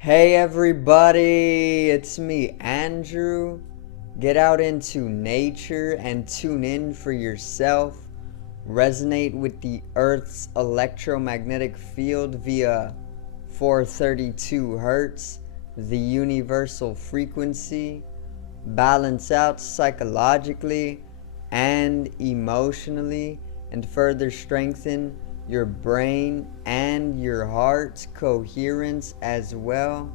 Hey everybody, it's me, Andrew. Get out into nature and tune in for yourself. Resonate with the Earth's electromagnetic field via 432 Hertz, the universal frequency. Balance out psychologically and emotionally, and further strengthen your brain and your heart's coherence as well.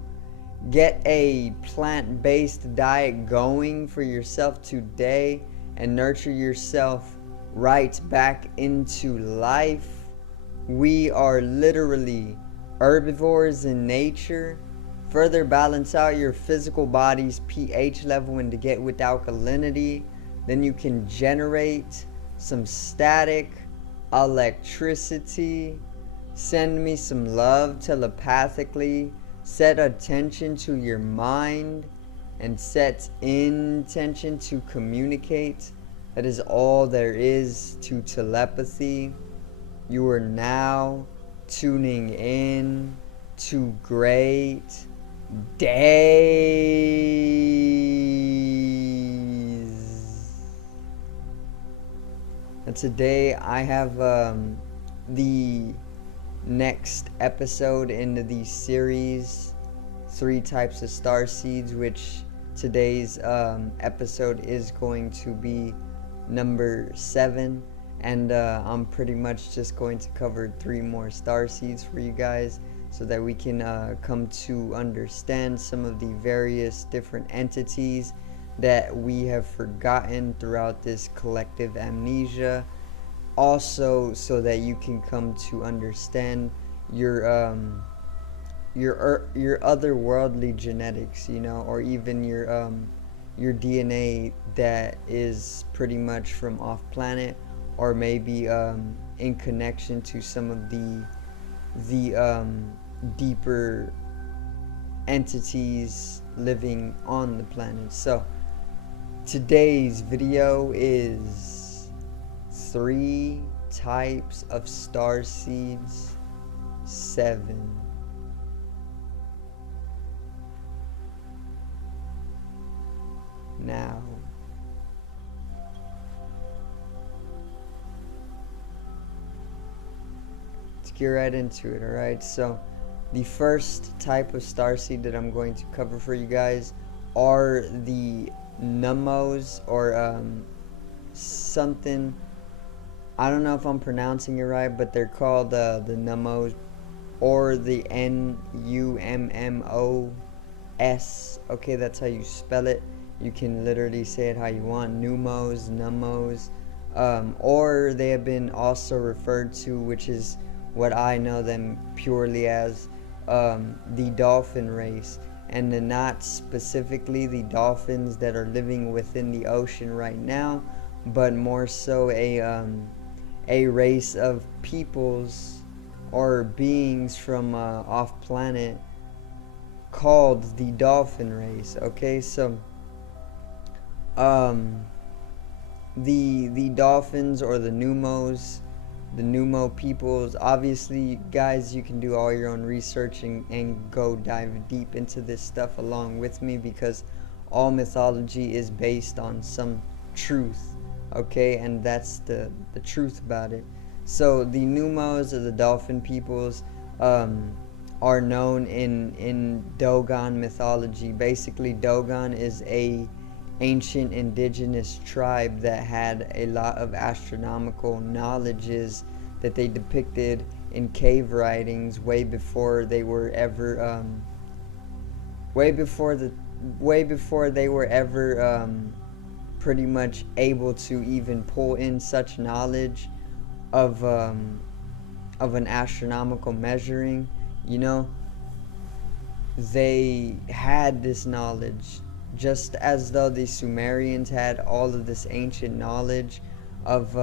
Get a plant-based diet going for yourself today and nurture yourself right back into life. We are literally herbivores in nature. Further balance out your physical body's pH level and to get with alkalinity. Then you can generate some static electricity. Send me some love telepathically. Set attention to your mind and set intention to communicate. That is all there is to telepathy. You are now tuning in to great days. And today I have the next episode in the series 3 Types of Starseeds, which today's episode is going to be number 7, and I'm pretty much just going to cover 3 more starseeds for you guys so that we can come to understand some of the various different entities that we have forgotten throughout this collective amnesia. Also, so that you can come to understand your otherworldly genetics, or even your DNA that is pretty much from off planet, or maybe in connection to some of the deeper entities living on the planet. So today's video is 3 Types of Starseeds 7. Now, let's get right into it, alright? So, the first type of starseed that I'm going to cover for you guys are the Nummos, or something. I don't know if I'm pronouncing it right, but they're called the Nummos, or the Nummos. Okay, that's how you spell it. You can literally say it how you want. Nummos, Nummos, or they have been also referred to, which is what I know them purely as, the dolphin race, and not specifically the dolphins that are living within the ocean right now, but more so a race of peoples or beings from off planet called the dolphin race. Okay, so the dolphins, or the Nummos, the Nummo peoples. Obviously, guys, you can do all your own research and go dive deep into this stuff along with me, because all mythology is based on some truth, okay? And that's the truth about it. So the Nummos, or the dolphin peoples, are known in Dogon mythology. Basically, Dogon is a ancient indigenous tribe that had a lot of astronomical knowledges that they depicted in cave writings way before they were ever pretty much able to even pull in such knowledge of an astronomical measuring. They had this knowledge, just as though the Sumerians had all of this ancient knowledge of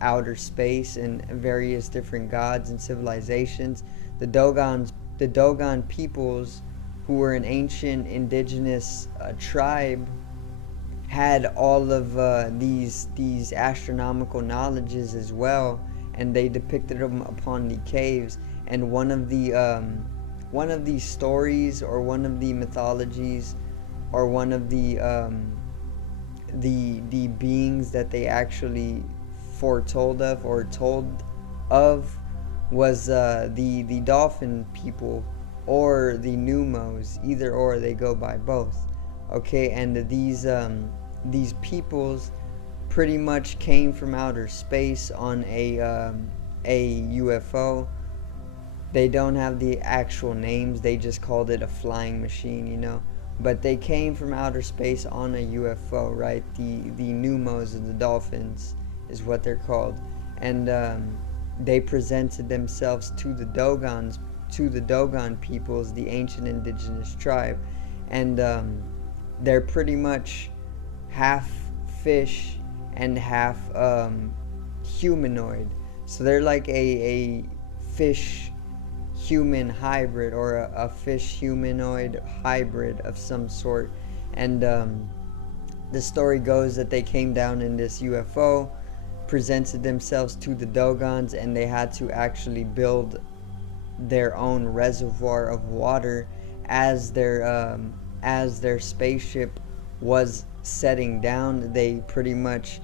outer space and various different gods and civilizations. The Dogon peoples, who were an ancient indigenous tribe, had all of these astronomical knowledges as well, and they depicted them upon the caves. And one of the one of the stories or one of the mythologies or one of the beings that they actually foretold of or told of was the Dolphin people or the Nummos. Either or, they go by both. Okay, and these peoples pretty much came from outer space on a UFO. They don't have the actual names, they just called it a flying machine, you know. But they came from outer space on a UFO, right? The Nummos, or the Dolphins, is what they're called. And they presented themselves to the Dogons, to the Dogon peoples, the ancient indigenous tribe. And they're pretty much half fish and half humanoid. So they're like a fish human hybrid, or a fish humanoid hybrid of some sort. And the story goes that they came down in this UFO, presented themselves to the Dogons, and they had to actually build their own reservoir of water as their spaceship was setting down. They pretty much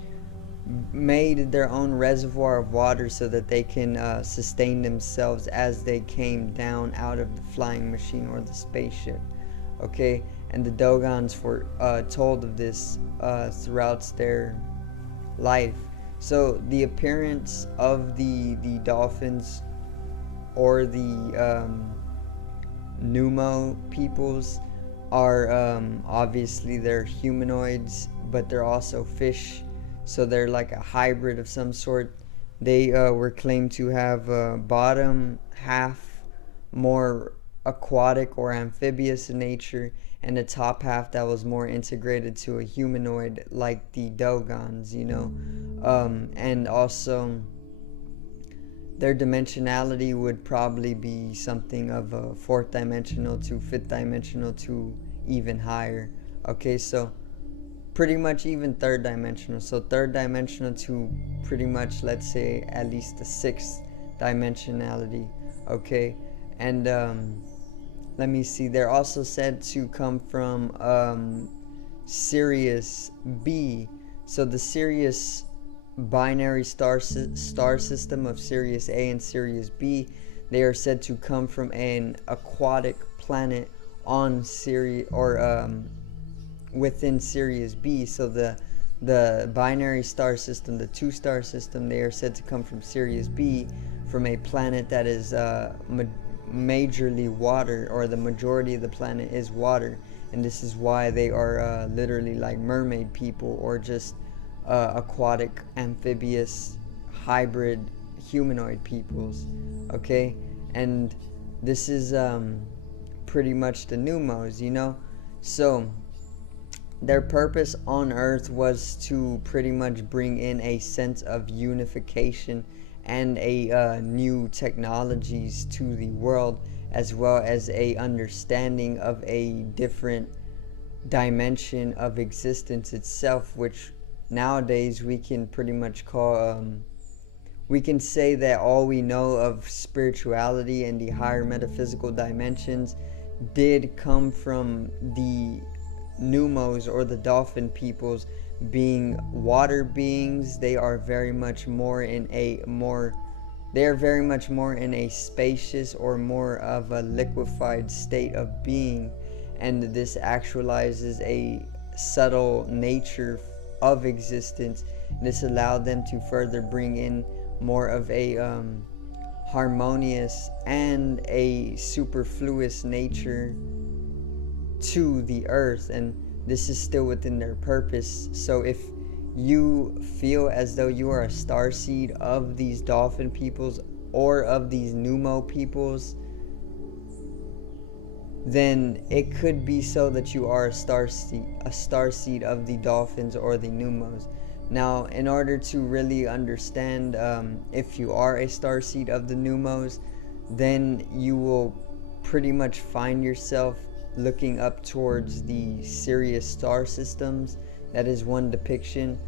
made their own reservoir of water so that they can sustain themselves as they came down out of the flying machine or the spaceship. Okay, and the Dogons were told of this throughout their life. So the appearance of the Dolphins or the Nummo peoples are obviously they're humanoids, but they're also fish. So they're like a hybrid of some sort. They were claimed to have bottom half more aquatic or amphibious in nature, and the top half that was more integrated to a humanoid, like the Dogons, you know. And also their dimensionality would probably be something of a fourth dimensional to fifth dimensional to even higher. Okay, so pretty much even third dimensional. So third dimensional to pretty much, let's say, at least the sixth dimensionality. Okay, and let me see. They're also said to come from Sirius B. So the Sirius binary star system of Sirius A and Sirius B, they are said to come from an aquatic planet on Sirius, or within Sirius B. So the binary star system, the two-star system, they are said to come from Sirius B, from a planet that is majorly water, or the majority of the planet is water. And this is why they are literally like mermaid people, or just aquatic, amphibious, hybrid, humanoid peoples. Okay, and this is pretty much the Nummos, you know. So their purpose on Earth was to pretty much bring in a sense of unification and a new technologies to the world, as well as a understanding of a different dimension of existence itself, which nowadays we can pretty much call we can say that all we know of spirituality and the higher metaphysical dimensions did come from the Nummos, or the Dolphin peoples, being water beings. They are very much more in a spacious, or more of a liquefied state of being, and this actualizes a subtle nature of existence. This allowed them to further bring in more of a harmonious and a superfluous nature to the earth, and this is still within their purpose. So if you feel as though you are a starseed of these Dolphin peoples or of these Nummo peoples, then it could be so that you are a starseed of the Dolphins or the Nummos. Now, in order to really understand if you are a starseed of the Nummos, then you will pretty much find yourself looking up towards the Sirius star systems. That is one depiction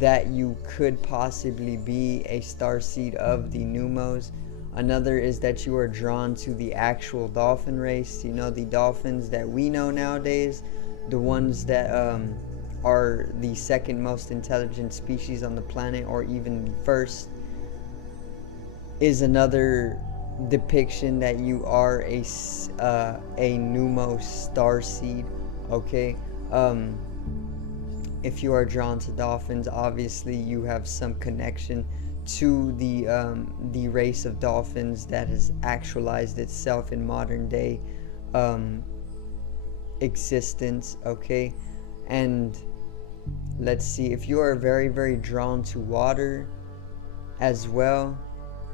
that you could possibly be a starseed of the Nummos. Another is that you are drawn to the actual dolphin race. You know, the dolphins that we know nowadays, the ones that are the second most intelligent species on the planet, or even the first, is another depiction that you are a Nummo starseed. Okay, if you are drawn to dolphins, obviously you have some connection to the race of dolphins that has actualized itself in modern day existence. Okay, and let's see, if you are very, very drawn to water as well,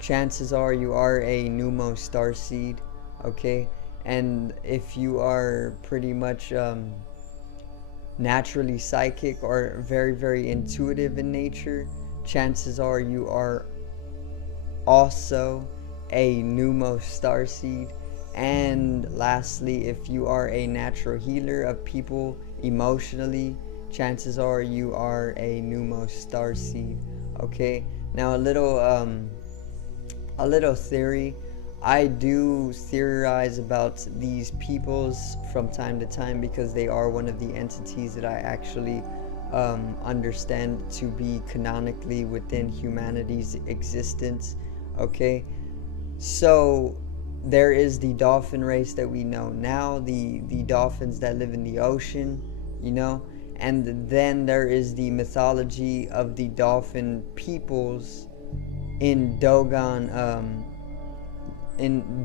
chances are you are a Nummo starseed. Okay, and if you are pretty much naturally psychic or very, very intuitive in nature, chances are you are also a Nummo starseed. And lastly, if you are a natural healer of people emotionally, chances are you are a Nummo starseed. Okay, now a little theory. I do theorize about these peoples from time to time because they are one of the entities that I actually understand to be canonically within humanity's existence. Okay, so there is the dolphin race that we know now, the dolphins that live in the ocean, you know, and then there is the mythology of the dolphin peoples in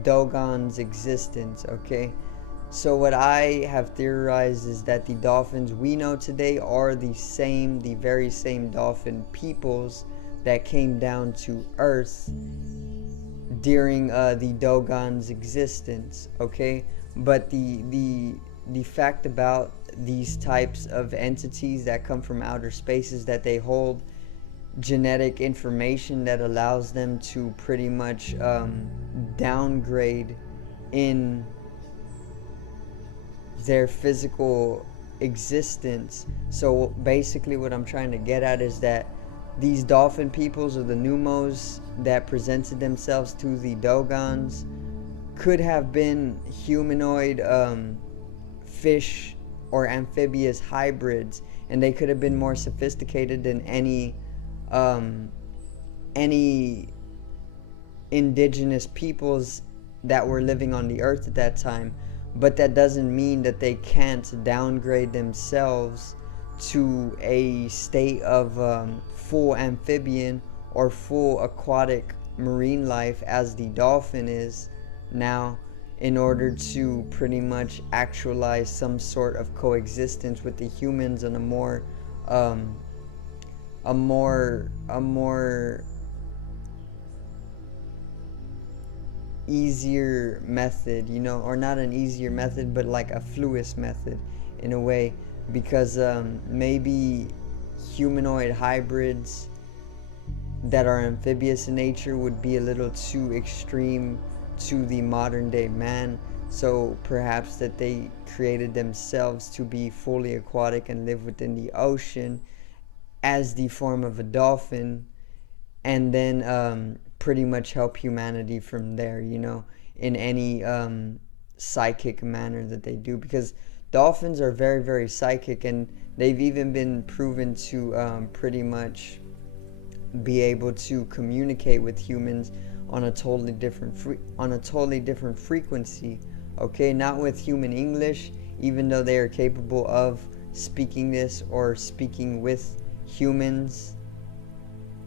Dogon's existence. Okay, so what I have theorized is that the dolphins we know today are the very same dolphin peoples that came down to Earth during the Dogon's existence. Okay, but the fact about these types of entities that come from outer space is that they hold genetic information that allows them to pretty much downgrade in their physical existence. So basically what I'm trying to get at is that these dolphin peoples, or the Nummos that presented themselves to the Dogons, could have been humanoid fish or amphibious hybrids, and they could have been more sophisticated than any indigenous peoples that were living on the earth at that time. But that doesn't mean that they can't downgrade themselves to a state of full amphibian or full aquatic marine life as the dolphin is now, in order to pretty much actualize some sort of coexistence with the humans on a more easier method, you know, or not an easier method, but like a fluid method in a way, because maybe humanoid hybrids that are amphibious in nature would be a little too extreme to the modern day man. So perhaps that they created themselves to be fully aquatic and live within the ocean as the form of a dolphin, and then pretty much help humanity from there, you know, in any psychic manner that they do, because dolphins are very, very psychic, and they've even been proven to pretty much be able to communicate with humans on a totally different frequency. Okay, not with human English, even though they are capable of speaking this or speaking with humans.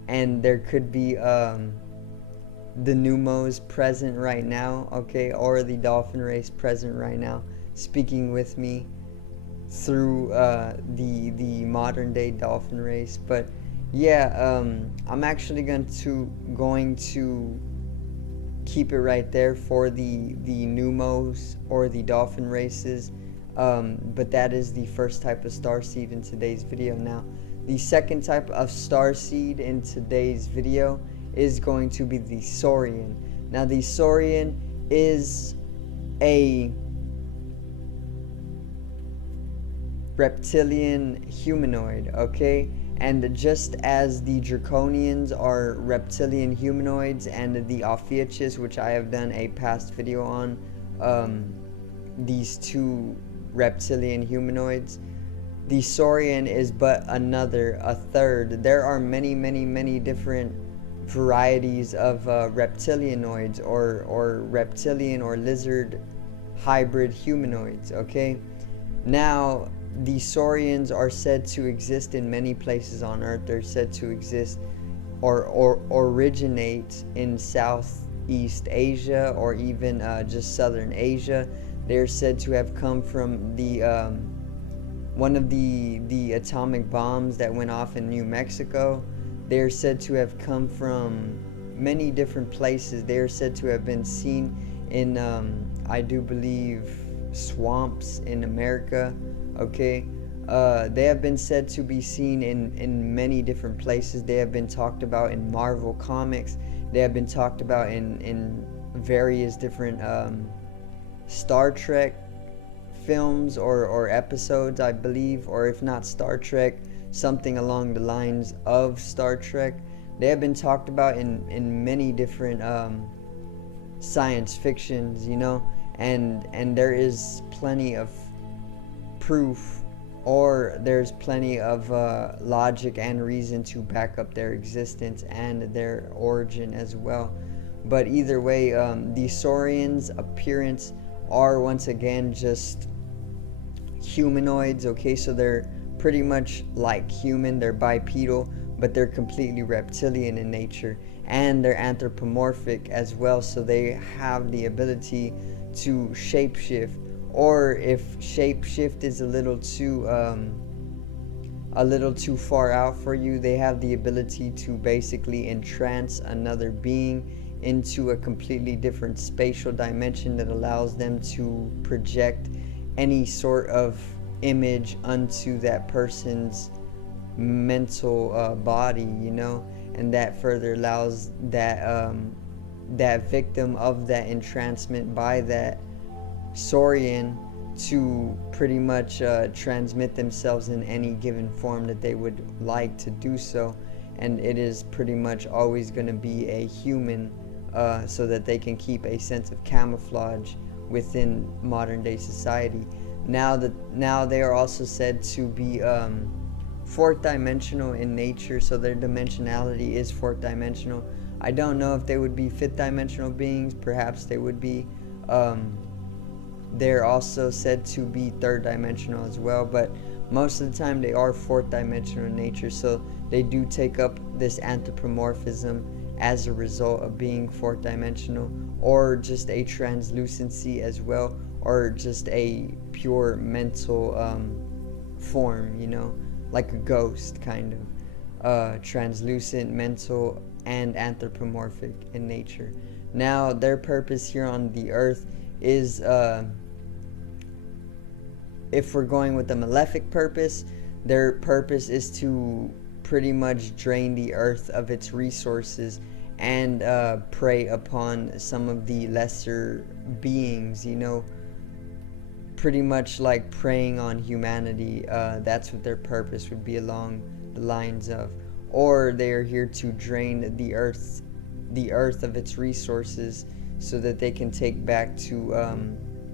And there could be the Nummos present right now, okay, or the dolphin race present right now, speaking with me through the modern day dolphin race. But yeah, I'm actually going to keep it right there for the Nummos or the dolphin races. But that is the first type of starseed in today's video. Now, the second type of starseed in today's video is going to be the Saurian. Now, the Saurian is a reptilian humanoid, okay? And just as the draconians are reptilian humanoids, and the Ophiuchus, which I have done a past video on, these two reptilian humanoids, the Saurian is but a third. There are many different varieties of reptilianoids, or reptilian or lizard hybrid humanoids, okay? Now, the Saurians are said to exist in many places on Earth. They're said to exist or originate in Southeast Asia, or even just Southern Asia. They're said to have come from the one of the atomic bombs that went off in New Mexico. They're said to have come from many different places. They're said to have been seen in I do believe swamps in America, okay? They have been said to be seen in many different places. They have been talked about in Marvel Comics. They have been talked about in various different Star Trek films or episodes, I believe, or if not Star Trek, something along the lines of Star Trek. They have been talked about in many different science fictions, you know, and there is plenty of proof, or there's plenty of logic and reason to back up their existence and their origin as well. But either way, the Saurians' appearance are once again just humanoids, okay? So they're pretty much like human. They're bipedal, but they're completely reptilian in nature, and they're anthropomorphic as well. So they have the ability to shapeshift, or if shapeshift is a little too far out for you, they have the ability to basically entrance another being into a completely different spatial dimension that allows them to project any sort of image unto that person's mental body, you know, and that further allows that that victim of that entrancement by that Saurian to pretty much transmit themselves in any given form that they would like to do so. And it is pretty much always going to be a human, so that they can keep a sense of camouflage within modern day society. Now they are also said to be fourth dimensional in nature, so their dimensionality is fourth dimensional. I don't know if they would be fifth dimensional beings. Perhaps they would be. They're also said to be third dimensional as well, but most of the time they are fourth dimensional in nature, so they do take up this anthropomorphism as a result of being fourth dimensional, or just a translucency as well, or just a pure mental form, you know, like a ghost kind of, translucent, mental, and anthropomorphic in nature. Now their purpose here on the earth is, if we're going with the malefic purpose, their purpose is to pretty much drain the earth of its resources and prey upon some of the lesser beings, you know, pretty much like preying on humanity. That's what their purpose would be, along the lines of. Or they are here to drain the earth of its resources, so that they can take back to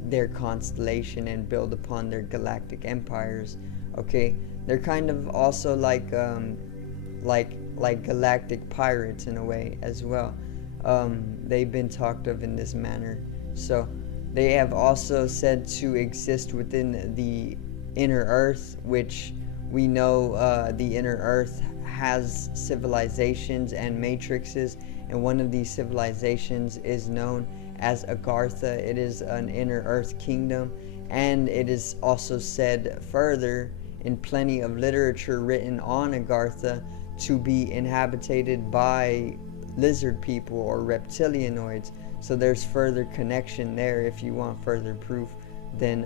their constellation and build upon their galactic empires. Okay, they're kind of also like galactic pirates in a way as well. They've been talked of in this manner. So they have also said to exist within the inner earth, which we know the inner earth has civilizations and matrices, and one of these civilizations is known as Agartha. It is an inner earth kingdom, and it is also said further in plenty of literature written on Agartha to be inhabited by lizard people or reptilianoids. So there's further connection there. If you want further proof, then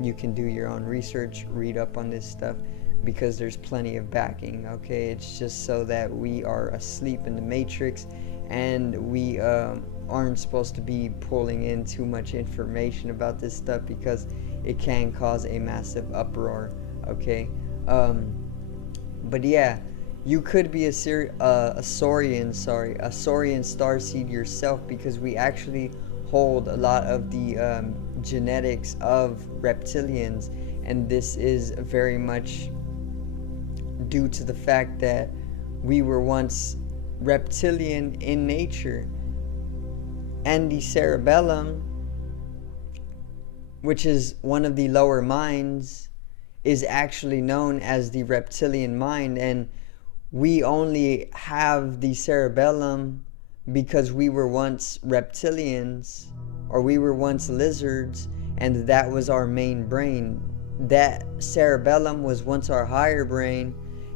you can do your own research, read up on this stuff, because there's plenty of backing. Okay, it's just so that we are asleep in the matrix, and we aren't supposed to be pulling in too much information about this stuff, because it can cause a massive uproar. Okay, But yeah, you could be a Saurian, a Saurian starseed yourself, because we actually hold a lot of the genetics of reptilians, and this is very much due to the fact that we were once reptilian in nature, and the cerebellum, which is one of the lower minds, is actually known as the reptilian mind. And we only have the cerebellum because we were once reptilians, or we were once lizards, and that was our main brain. That cerebellum was once our higher brain,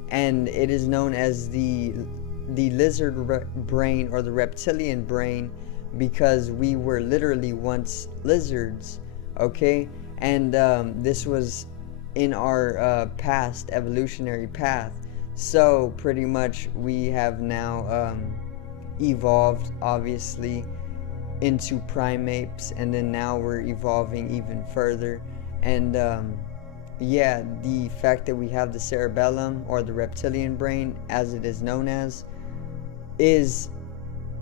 and it is known as the lizard brain, or the reptilian brain, because we were literally once lizards. Okay, and this was in our past evolutionary path. So pretty much we have now evolved, obviously, into primates, and then now we're evolving even further. And yeah, the fact that we have the cerebellum, or the reptilian brain as it is known as, is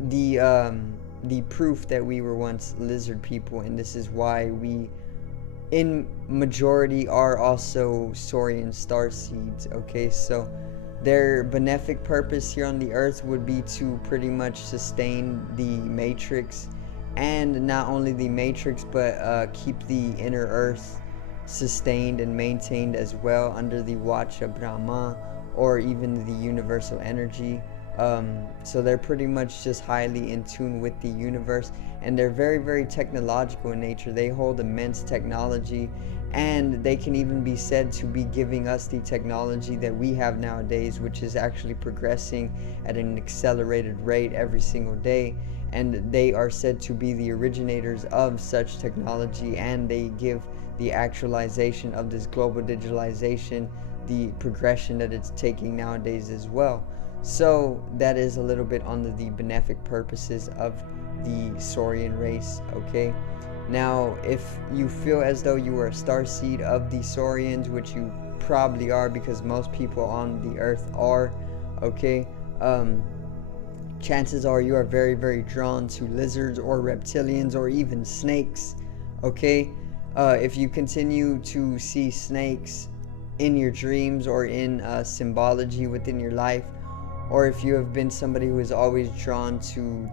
the proof that we were once lizard people. And this is why we in majority are also Saurian starseeds. Okay, so their benefic purpose here on the earth would be to pretty much sustain the matrix, and not only the matrix, but keep the inner earth sustained and maintained as well, under the watch of Brahma, or even the universal energy. So they're pretty much just highly in tune with the universe, and they're very, very technological in nature. They hold immense technology, and they can even be said to be giving us the technology that we have nowadays, which is actually progressing at an accelerated rate every single day. And they are said to be the originators of such technology, and they give the actualization of this global digitalization the progression that it's taking nowadays as well. So that is a little bit on the benefic purposes of the Saurian race. Okay, now if you feel as though you are a starseed of the Saurians, which you probably are, because most people on the earth are, okay, chances are you are very, very drawn to lizards or reptilians or even snakes. Okay, if you continue to see snakes in your dreams or in symbology within your life, or if you have been somebody who is always drawn to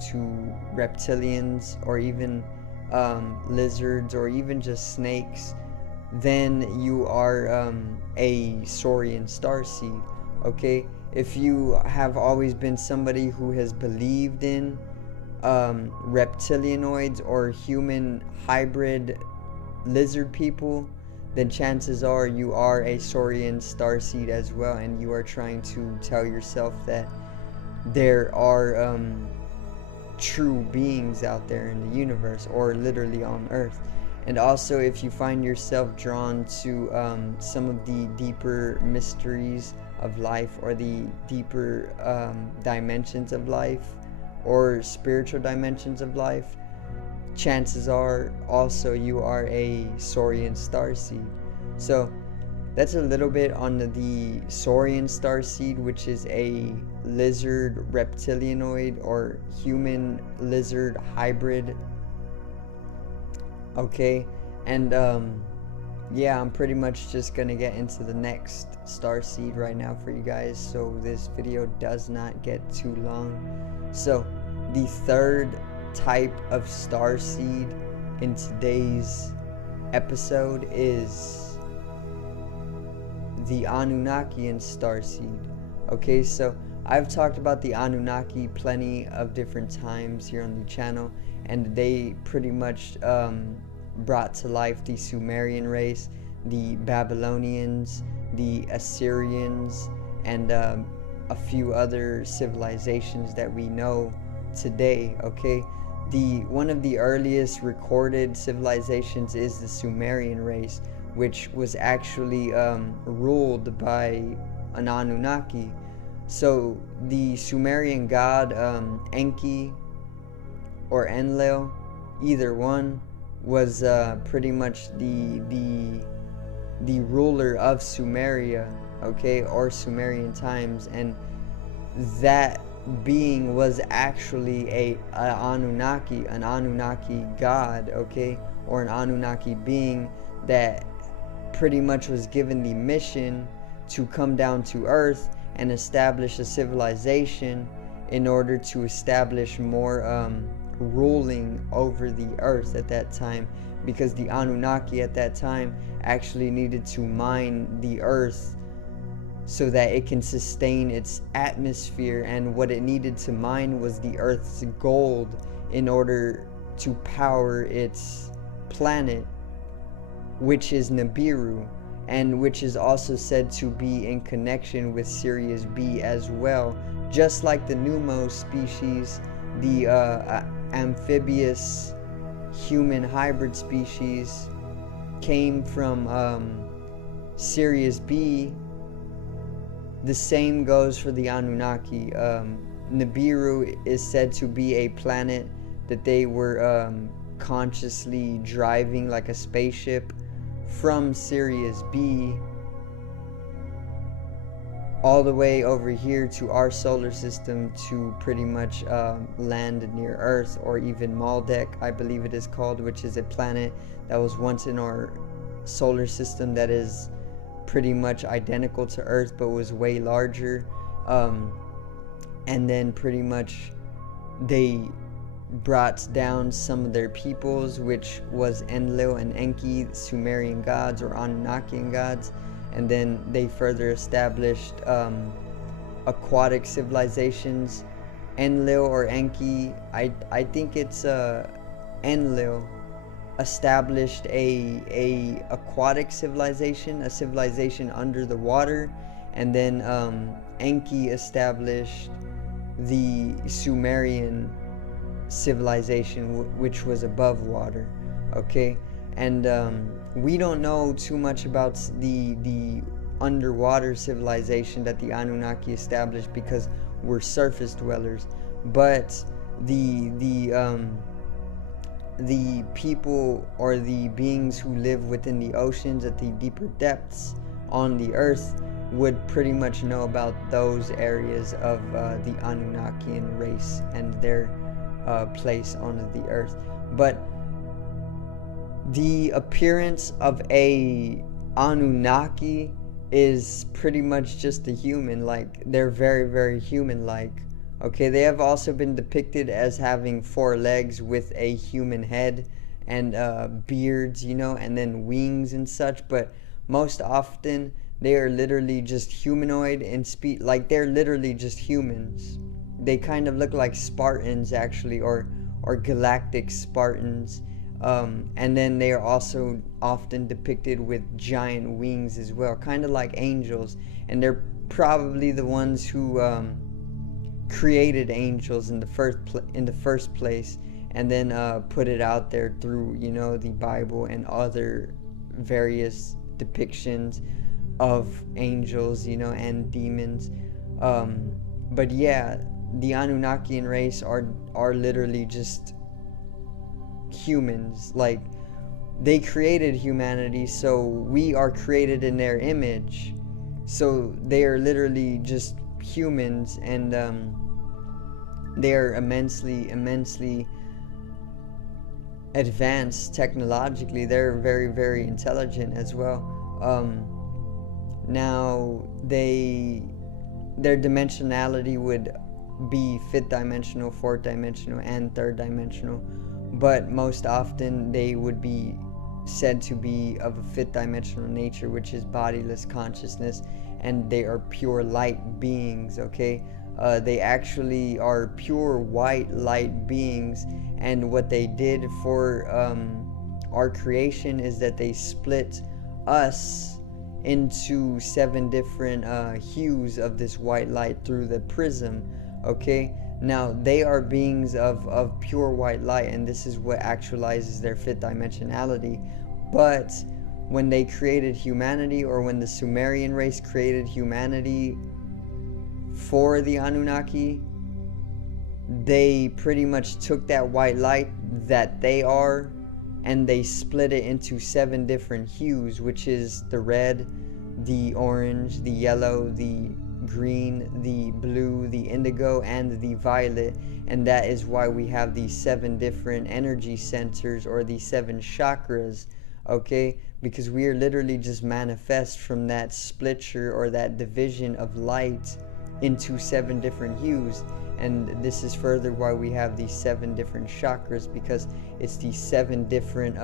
reptilians, or even lizards, or even just snakes, then you are a Saurian starseed. Okay, if you have always been somebody who has believed in reptilianoids or human hybrid lizard people, then chances are you are a Saurian starseed as well, and you are trying to tell yourself that there are true beings out there in the universe, or literally on Earth. And also, if you find yourself drawn to some of the deeper mysteries of life, or the deeper dimensions of life, or spiritual dimensions of life, chances are also you are a Saurian starseed. So that's a little bit on the Saurian starseed, which is a lizard reptilianoid or human lizard hybrid. Okay, and yeah, I'm pretty much just gonna get into the next starseed right now for you guys, so this video does not get too long. So the third type of starseed in today's episode is the Anunnakian starseed. Okay, so I've talked about the Anunnaki plenty of different times here on the channel, and they pretty much brought to life the Sumerian race, the Babylonians, the Assyrians, and a few other civilizations that we know today. Okay, one of the earliest recorded civilizations is the Sumerian race, which was actually ruled by an Anunnaki. So the Sumerian god Enki or Enlil, either one, was pretty much the ruler of Sumeria. okay, or Sumerian times, and that being was actually an Anunnaki god, okay, or an Anunnaki being that pretty much was given the mission to come down to Earth and establish a civilization in order to establish more ruling over the Earth at that time, because the Anunnaki at that time actually needed to mine the Earth so that it can sustain its atmosphere, and what it needed to mine was the Earth's gold in order to power its planet, which is Nibiru, and which is also said to be in connection with Sirius B as well. Just like the Nummo species, the amphibious human hybrid species came from Sirius B, the same goes for the Anunnaki. Nibiru is said to be a planet that they were consciously driving like a spaceship from Sirius B all the way over here to our solar system to pretty much land near Earth, or even Maldek, I believe it is called, which is a planet that was once in our solar system that is pretty much identical to Earth but was way larger. And then pretty much they brought down some of their peoples, which was Enlil and Enki, Sumerian gods or Anunnakian gods, and then they further established aquatic civilizations. Enlil or Enki, I think it's Enlil, established a aquatic civilization, a civilization under the water, and then Enki established the Sumerian civilization, which was above water, okay? And we don't know too much about the underwater civilization that the Anunnaki established because we're surface dwellers, but the people or the beings who live within the oceans at the deeper depths on the earth would pretty much know about those areas of the Anunnakian race and their place on the earth. But the appearance of a Anunnaki is pretty much just a human. Like, they're very, very human-like. Okay, they have also been depicted as having 4 legs with a human head and beards, you know, and then wings and such, but most often they are literally just humanoid and like they're literally just humans. They kind of look like Spartans actually, or galactic Spartans. And then they are also often depicted with giant wings as well, kind of like angels, and they're probably the ones who created angels in the first place, and then put it out there through, you know, the Bible and other various depictions of angels, you know, and demons. But yeah, the Anunnakian race are literally just humans. Like, they created humanity, so we are created in their image, so they are literally just humans, and they are immensely advanced technologically. They're very, very intelligent as well. Now their dimensionality would be 5th dimensional, 4th dimensional, and 3rd dimensional, but most often they would be said to be of a 5th dimensional nature, which is bodiless consciousness, and they are pure light beings, okay? They actually are pure white light beings, and what they did for our creation is that they split us into 7 different hues of this white light through the prism, okay? Now, they are beings of pure white light, and this is what actualizes their 5th dimensionality. But when they created humanity, or when the Sumerian race created humanity for the Anunnaki, they pretty much took that white light that they are, and they split it into 7 different hues, which is the red, the orange, the yellow, the green, the blue, the indigo, and the violet. And that is why we have these 7 different energy centers, or the 7 chakras, okay? Because we are literally just manifest from that splitture or that division of light into 7 different hues. And this is further why we have these 7 different chakras, because it's these 7 different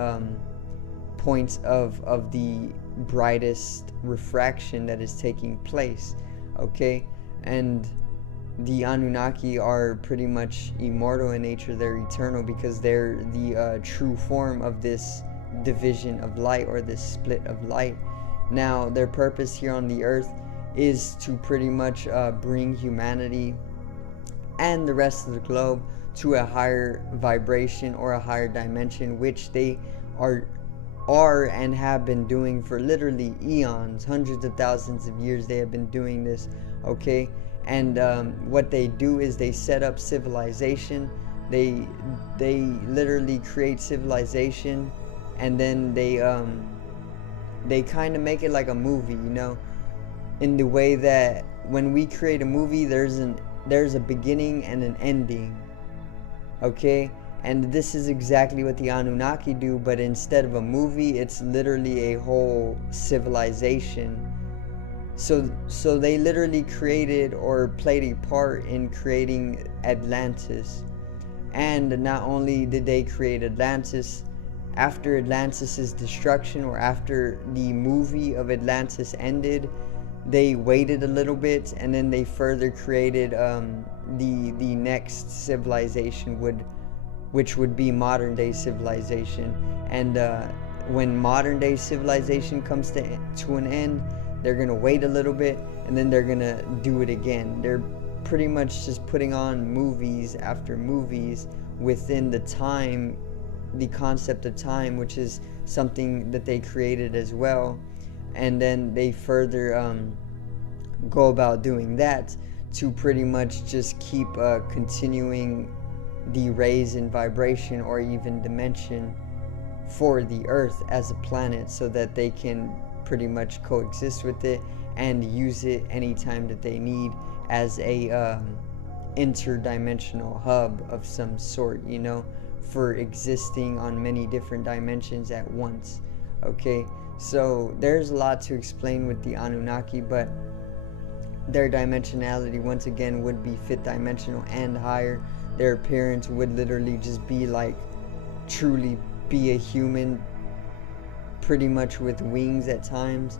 points of the brightest refraction that is taking place, okay? And the Anunnaki are pretty much immortal in nature. They're eternal because they're the true form of this division of light, or this split of light. Now, their purpose here on the earth is to pretty much bring humanity and the rest of the globe to a higher vibration or a higher dimension, which they are and have been doing for literally eons, hundreds of thousands of years. They have been doing this, okay? And what they do is they set up civilization. They literally create civilization, and then they kind of make it like a movie, in the way that when we create a movie, there's a beginning and an ending, okay? And this is exactly what the Anunnaki do, but instead of a movie, it's literally a whole civilization. So they literally created or played a part in creating Atlantis. And not only did they create Atlantis, after Atlantis' destruction, or after the movie of Atlantis ended, they waited a little bit, and then they further created the next civilization, which would be modern day civilization. And when modern day civilization comes to an end, they're gonna wait a little bit, and then they're gonna do it again. They're pretty much just putting on movies after movies within the concept of time, which is something that they created as well. And then they further go about doing that to pretty much just keep continuing the raise in vibration or even dimension for the earth as a planet, so that they can pretty much coexist with it and use it anytime that they need as a interdimensional hub of some sort, for existing on many different dimensions at once, okay? So there's a lot to explain with the Anunnaki, but their dimensionality once again would be 5th dimensional and higher. Their appearance would literally just be like, truly be a human, pretty much with wings at times,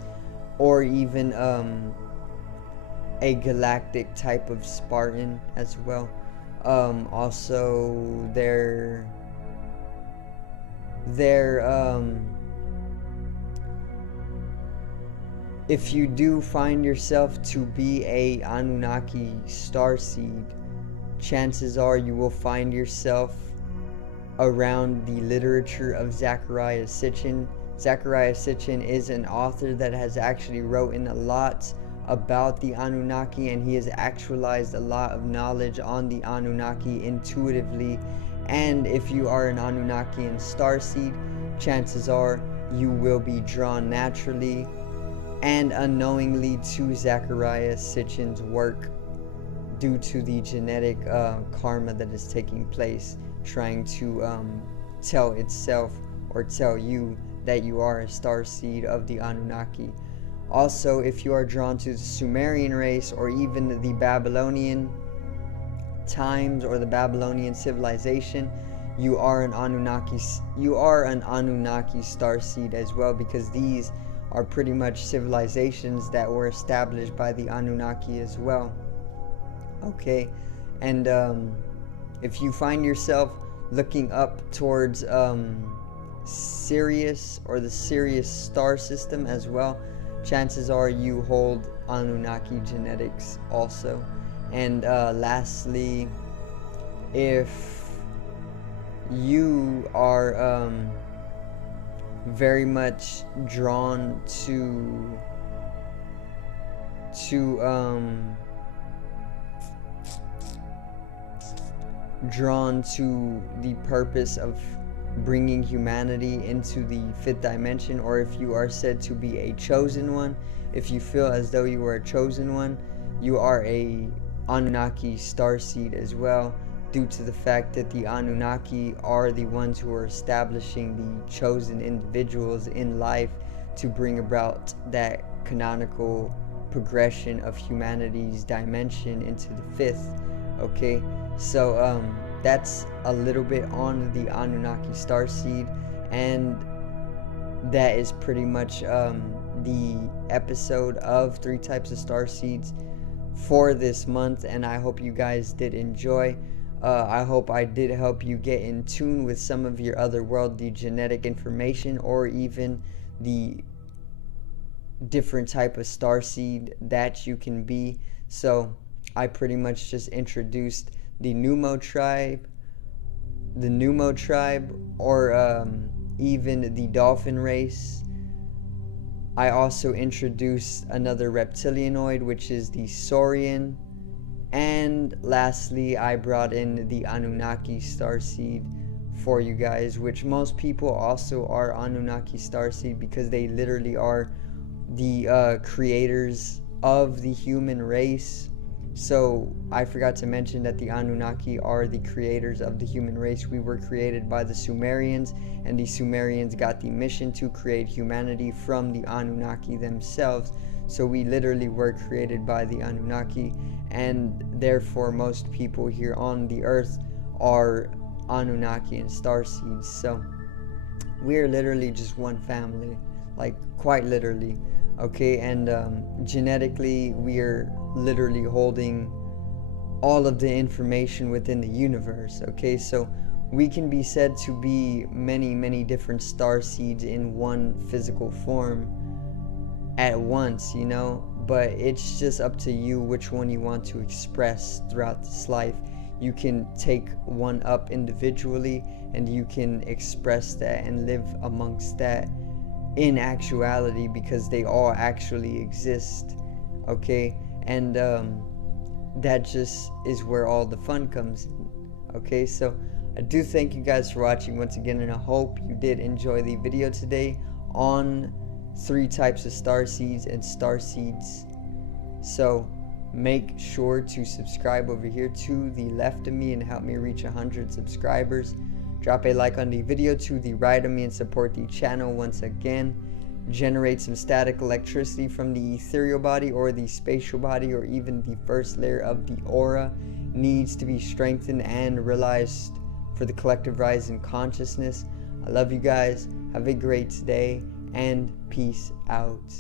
or even a galactic type of Spartan as well. Also their if you do find yourself to be a Anunnaki starseed, chances are you will find yourself around the literature of Zecharia Sitchin. Zecharia Sitchin is an author that has actually written a lot about the Anunnaki, and he has actualized a lot of knowledge on the Anunnaki intuitively. And if you are an Anunnakian starseed, chances are you will be drawn naturally and unknowingly to Zecharia Sitchin's work, due to the genetic karma that is taking place, trying to tell itself or tell you that you are a starseed of the Anunnaki. Also, if you are drawn to the Sumerian race, or even the Babylonian times or the Babylonian civilization, you are an Anunnaki starseed as well, because these are pretty much civilizations that were established by the Anunnaki as well. Okay, and if you find yourself looking up towards Sirius or the Sirius star system as well, chances are you hold Anunnaki genetics also. And lastly, if you are very much drawn to the purpose of bringing humanity into the fifth dimension, or if you are said to be a chosen one. If you feel as though you are a chosen one, you are a Anunnaki starseed as well, due to the fact that the Anunnaki are the ones who are establishing the chosen individuals in life to bring about that canonical progression of humanity's dimension into the fifth. Okay, so that's a little bit on the Anunnaki starseed, and that is pretty much the episode of 3 Types of Starseeds for this month, and I hope you guys did enjoy. I hope I did help you get in tune with some of your otherworldly genetic information, or even the different type of starseed that you can be. So I pretty much just introduced the Nummo tribe, or even the Dolphin race. I also introduced another reptilianoid, which is the Saurian. And lastly, I brought in the Anunnaki starseed for you guys, which most people also are Anunnaki starseed, because they literally are the creators of the human race. So I forgot to mention that the Anunnaki are the creators of the human race. We were created by the Sumerians, and the Sumerians got the mission to create humanity from the Anunnaki themselves. So we literally were created by the Anunnaki, and therefore most people here on the earth are Anunnaki and starseeds. So we're literally just one family, like quite literally. Okay, and genetically we are literally holding all of the information within the universe. Okay, so we can be said to be many different star seeds in one physical form at once, you know, but it's just up to you which one you want to express throughout this life. You can take one up individually, and you can express that and live amongst that in actuality, because they all actually exist. Okay, and that just is where all the fun comes in. Okay, so I do thank you guys for watching once again, and I hope you did enjoy the video today on 3 types of starseeds and starseeds. So make sure to subscribe over here to the left of me and help me reach 100 subscribers. Drop a like on the video to the right of me and support the channel once again. Generate some static electricity from the ethereal body, or the spatial body, or even the first layer of the aura needs to be strengthened and realized for the collective rise in consciousness. I love you guys. Have a great day, and peace out.